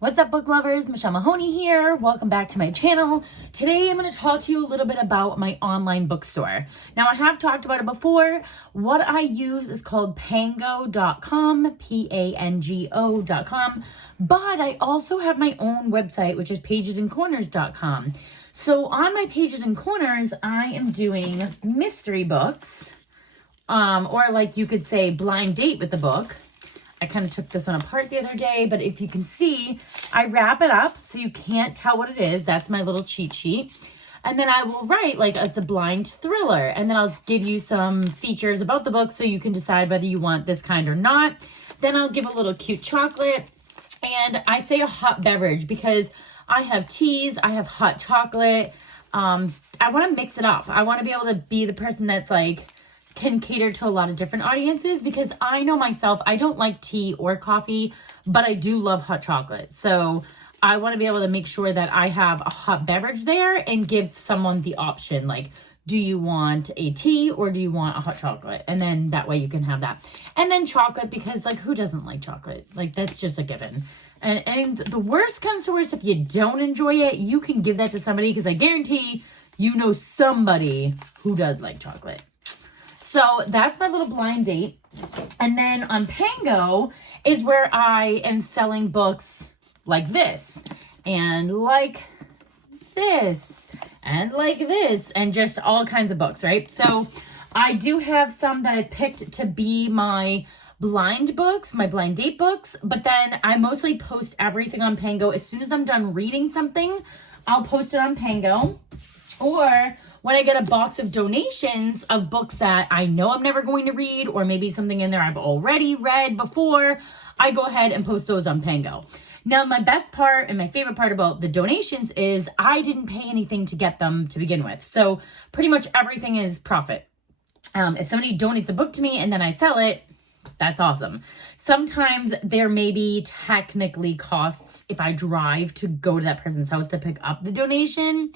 What's up, book lovers? Michelle Mahoney here. Welcome back to my channel. Today I'm going to talk to you a little bit about my online bookstore. Now, I have talked about it before. What I use is called Pango.com, Pango.com, but I also have my own website, which is pagesandcorners.com. So on my Pages and Corners, I am doing mystery books, or like you could say blind date with the book. I kind of took this one apart the other day, but if you can see, I wrap it up so you can't tell what it is. That's my little cheat sheet. And then I will write like it's a blind thriller. And then I'll give you some features about the book so you can decide whether you want this kind or not. Then I'll give a little cute chocolate. And I say a hot beverage because I have teas, I have hot chocolate. I want to mix it up. I want to be able to be the person that's like, can cater to a lot of different audiences because I know myself, I don't like tea or coffee, but I do love hot chocolate. So I want to be able to make sure that I have a hot beverage there and give someone the option. Like, do you want a tea or do you want a hot chocolate? And then that way you can have that. And then chocolate, because like who doesn't like chocolate? Like that's just a given. And the worst comes to worst, if you don't enjoy it, you can give that to somebody because I guarantee you know somebody who does like chocolate. So that's my little blind date. And then on Pango is where I am selling books like this and like this and like this and just all kinds of books, right? So I do have some that I've picked to be my blind books, my blind date books, but then I mostly post everything on Pango. As soon as I'm done reading something, I'll post it on Pango. Or when I get a box of donations of books that I know I'm never going to read, or maybe something in there I've already read before, I go ahead and post those on Pango. Now, my best part and my favorite part about the donations is I didn't pay anything to get them to begin with. So pretty much everything is profit. If somebody donates a book to me and then I sell it, that's awesome. Sometimes there may be technically costs if I drive to go to that person's house to pick up the donation.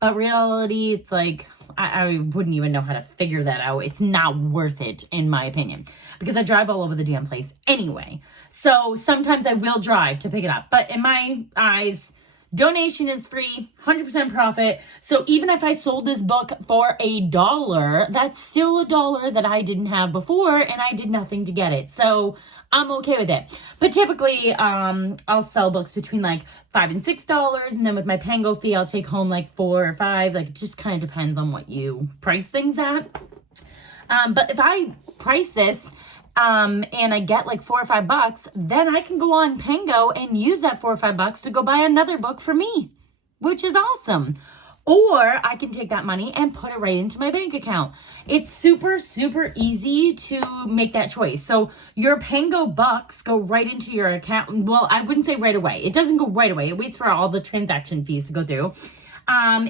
But reality, it's like, I wouldn't even know how to figure that out. It's not worth it, in my opinion, because I drive all over the damn place anyway. So sometimes I will drive to pick it up. But in my eyes, donation is free, 100% profit. So even if I sold this book for $1, that's still $1 that I didn't have before, and I did nothing to get it. So I'm okay with it. But typically, I'll sell books between like $5 and $6, and then with my Pango fee, I'll take home like $4 or $5. Like it just kind of depends on what you price things at. But if I price this and I get like $4 or $5, then I can go on Pango and use that $4 or $5 to go buy another book for me, which is awesome. Or I can take that money and put it right into my bank account. It's super, super easy to make that choice. So your Pango bucks go right into your account. Well, I wouldn't say right away. It doesn't go right away. It waits for all the transaction fees to go through.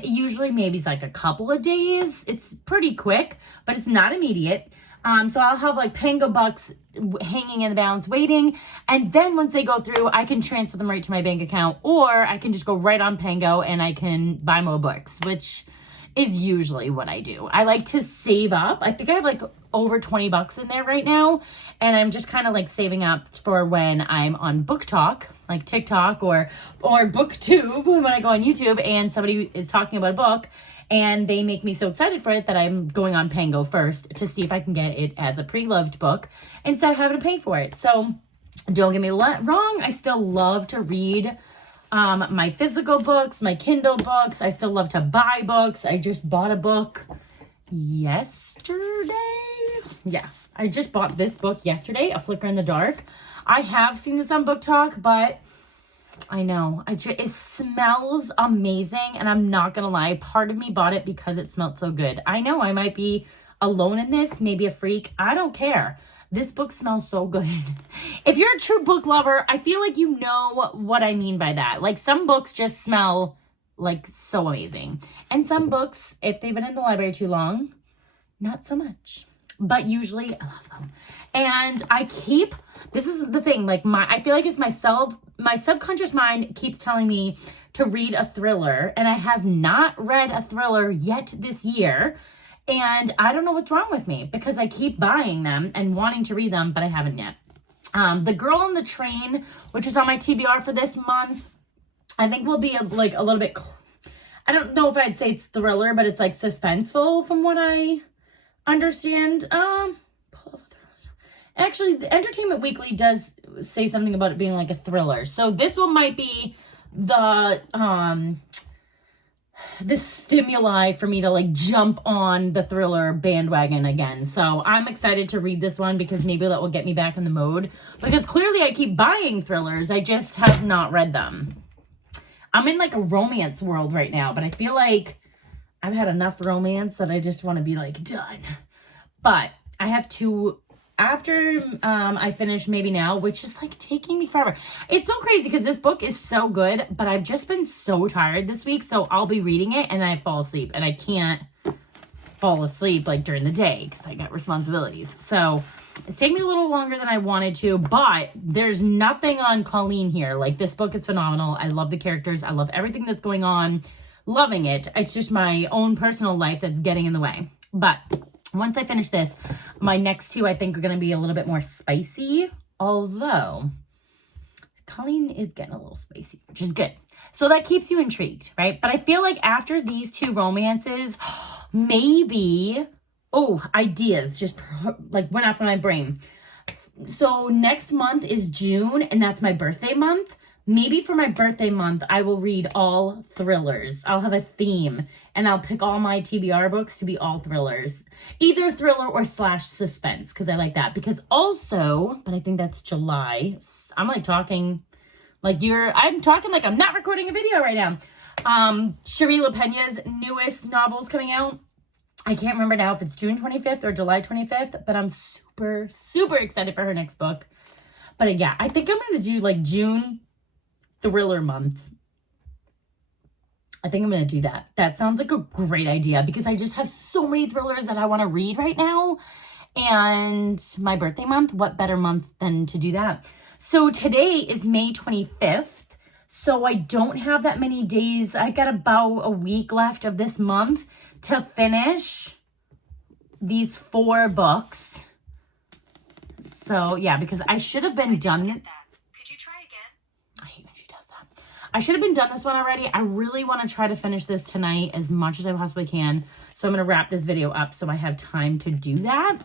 Usually maybe it's like a couple of days. It's pretty quick, but it's not immediate. So I'll have like Pango bucks hanging in the balance waiting. And then once they go through, I can transfer them right to my bank account, or I can just go right on Pango and I can buy more books, which is usually what I do. I like to save up. I think I have like over $20 in there right now. And I'm just kind of like saving up for when I'm on Book Talk, like TikTok or BookTube, when I go on YouTube and somebody is talking about a book. And they make me so excited for it that I'm going on Pango first to see if I can get it as a pre-loved book instead of having to pay for it. So don't get me wrong. I still love to read my physical books, my Kindle books. I still love to buy books. I just bought a book yesterday. Yeah, I just bought this book yesterday, A Flicker in the Dark. I have seen this on Book Talk, but I know. It smells amazing, and I'm not going to lie. Part of me bought it because it smelled so good. I know I might be alone in this, maybe a freak. I don't care. This book smells so good. If you're a true book lover, I feel like you know what I mean by that. Like some books just smell like so amazing. And some books, if they've been in the library too long, not so much. But usually I love them. And this is the thing, like I feel like it's my subconscious mind keeps telling me to read a thriller, and I have not read a thriller yet this year. And I don't know what's wrong with me because I keep buying them and wanting to read them, but I haven't yet. The Girl on the Train, which is on my TBR for this month, I think will be a little bit, I don't know if I'd say it's thriller, but it's like suspenseful from what I understand. Actually, the Entertainment Weekly does say something about it being like a thriller. So this one might be the this stimuli for me to like jump on the thriller bandwagon again. So I'm excited to read this one because maybe that will get me back in the mode. Because clearly I keep buying thrillers. I just have not read them. I'm in like a romance world right now, but I feel like I've had enough romance that I just want to be like done. But I have two after I finish Maybe Now, which is like taking me forever. It's so crazy because this book is so good, but I've just been so tired this week. So I'll be reading it and I fall asleep, and I can't fall asleep like during the day because I got responsibilities. So it's taking me a little longer than I wanted to, but there's nothing on Colleen here. Like, this book is phenomenal. I love the characters. I love everything that's going on. Loving it. It's just my own personal life that's getting in the way. But once I finish this, my next two I think are going to be a little bit more spicy. Although, Colleen is getting a little spicy, which is good. So that keeps you intrigued, right? But I feel like after these two romances, maybe, ideas just like went off in my brain. So next month is June, and that's my birthday month. Maybe for my birthday month, I will read all thrillers. I'll have a theme, and I'll pick all my TBR books to be all thrillers. Either thriller or / suspense, because I like that. Because also, but I think that's July. I'm like talking like I'm talking like I'm not recording a video right now. Cherie LaPena's newest novel's coming out. I can't remember now if it's June 25th or July 25th, but I'm super, super excited for her next book. But yeah, I think I'm going to do like June thriller month. I think I'm going to do that. That sounds like a great idea because I just have so many thrillers that I want to read right now. And my birthday month, what better month than to do that? So today is May 25th. So I don't have that many days. I got about a week left of this month to finish these 4 books. So yeah, because I should have been done. Could you try again? I hate when she does that. I should have been done this one already. I really want to try to finish this tonight as much as I possibly can. So I'm going to wrap this video up so I have time to do that.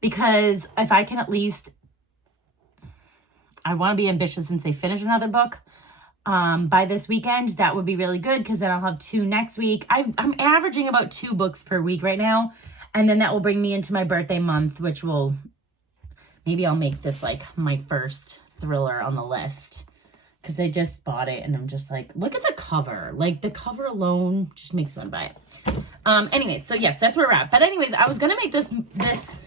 Because if I can at least, I want to be ambitious and say finish another book by this weekend, that would be really good because then I'll have 2 next week. I'm averaging about 2 books per week right now. And then that will bring me into my birthday month, which will, maybe I'll make this like my first thriller on the list. Because I just bought it and I'm just like, look at the cover. Like the cover alone just makes me want to buy it. Anyways, so yes, that's where we're at. But anyways, I was going to make this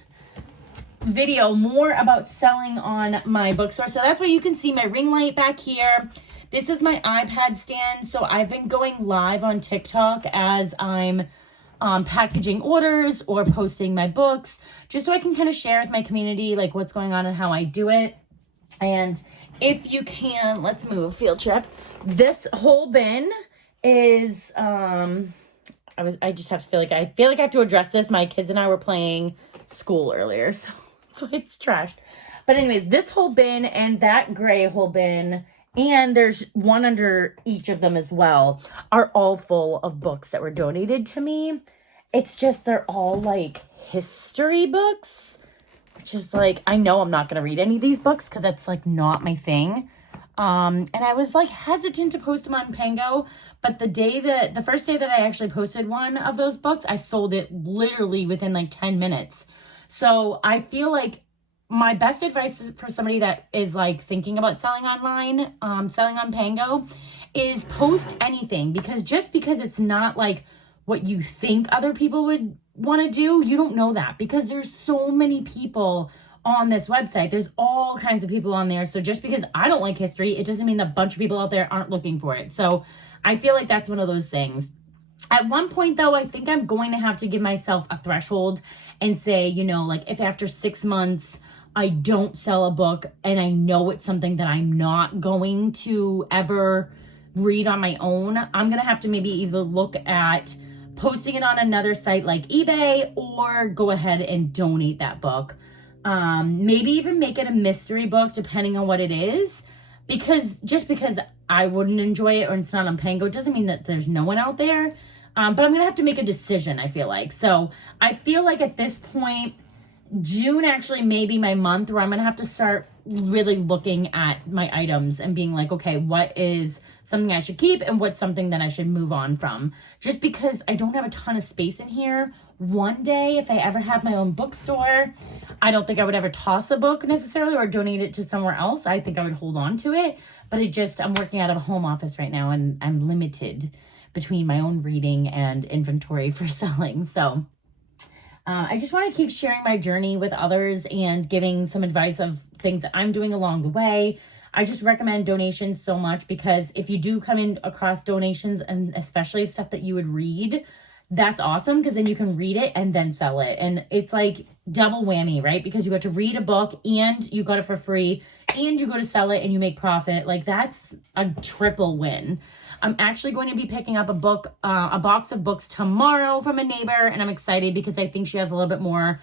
video more about selling on my bookstore. So that's why you can see my ring light back here. This is my iPad stand. So I've been going live on TikTok as I'm packaging orders or posting my books, just so I can kind of share with my community like what's going on and how I do it. And if you can, let's move, field trip. This whole bin is I just have to feel like I have to address this. My kids and I were playing school earlier, so it's trashed. But anyways, this whole bin and that gray whole bin, and there's one under each of them as well, are all full of books that were donated to me. It's just they're all like history books, which is like, I know I'm not going to read any of these books because that's like not my thing. And I was like hesitant to post them on Pango, but the first day that I actually posted one of those books, I sold it literally within like 10 minutes. So I feel like my best advice for somebody that is like thinking about selling online, selling on Pango, is post anything, because just because it's not like what you think other people would want to do, you don't know that, because there's so many people on this website. There's all kinds of people on there. So just because I don't like history, it doesn't mean that a bunch of people out there aren't looking for it. So I feel like that's one of those things. At one point though, I think I'm going to have to give myself a threshold and say, you know, like if after 6 months I don't sell a book and I know it's something that I'm not going to ever read on my own, I'm going to have to maybe either look at posting it on another site like eBay or go ahead and donate that book. Maybe even make it a mystery book depending on what it is. Because just because I wouldn't enjoy it or it's not on Pango doesn't mean that there's no one out there. But I'm going to have to make a decision, I feel like. So I feel like at this point, June actually may be my month where I'm going to have to start really looking at my items and being like, okay, what is something I should keep and what's something that I should move on from? Just because I don't have a ton of space in here. One day, if I ever have my own bookstore, I don't think I would ever toss a book necessarily or donate it to somewhere else. I think I would hold on to it. But I'm working out of a home office right now and I'm limited between my own reading and inventory for selling. So I just want to keep sharing my journey with others and giving some advice of things that I'm doing along the way. I just recommend donations so much because if you do come in across donations and especially stuff that you would read, that's awesome because then you can read it and then sell it. And it's like double whammy, right? Because you got to read a book and you got it for free and you go to sell it and you make profit. Like that's a triple win. I'm actually going to be picking up a box of books tomorrow from a neighbor, and I'm excited because I think she has a little bit more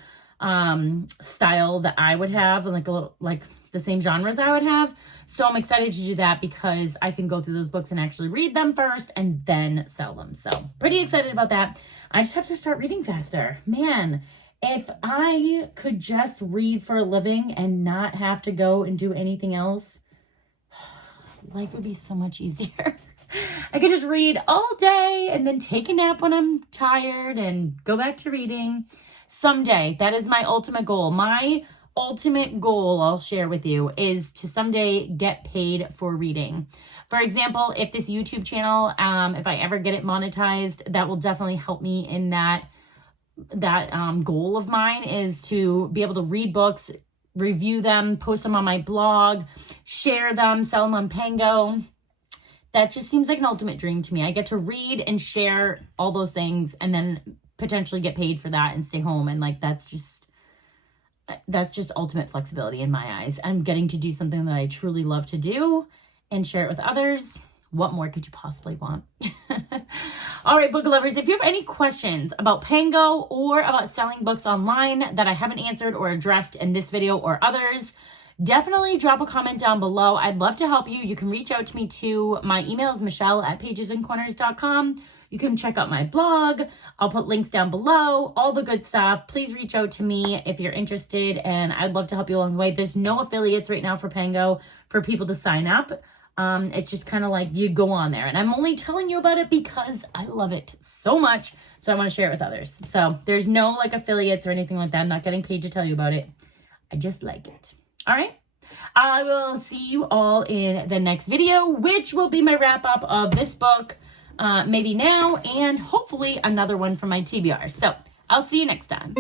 style that I would have, and like the same genres I would have. So I'm excited to do that because I can go through those books and actually read them first and then sell them. So pretty excited about that. I just have to start reading faster. Man, if I could just read for a living and not have to go and do anything else, life would be so much easier. I could just read all day and then take a nap when I'm tired and go back to reading. Someday, that is my ultimate goal. My ultimate goal, I'll share with you, is to someday get paid for reading. For example, if this YouTube channel, if I ever get it monetized, that will definitely help me in that goal of mine is to be able to read books, review them, post them on my blog, share them, sell them on Pango. That just seems like an ultimate dream to me. I get to read and share all those things and then potentially get paid for that and stay home. And like, that's just ultimate flexibility in my eyes. I'm getting to do something that I truly love to do and share it with others. What more could you possibly want? All right, book lovers, if you have any questions about Pango or about selling books online that I haven't answered or addressed in this video or others, definitely drop a comment down below. I'd love to help you. You can reach out to me too. My email is michelle@pagesandcorners.com. You can check out my blog. I'll put links down below, all the good stuff. Please reach out to me if you're interested, and I'd love to help you along the way. There's no affiliates right now for Pango for people to sign up. It's just kind of like you go on there, and I'm only telling you about it because I love it so much, so I want to share it with others. So there's no like affiliates or anything like that. I'm not getting paid to tell you about it. I just like it. All right. I will see you all in the next video, which will be my wrap up of this book, maybe now, and hopefully another one from my TBR. So I'll see you next time.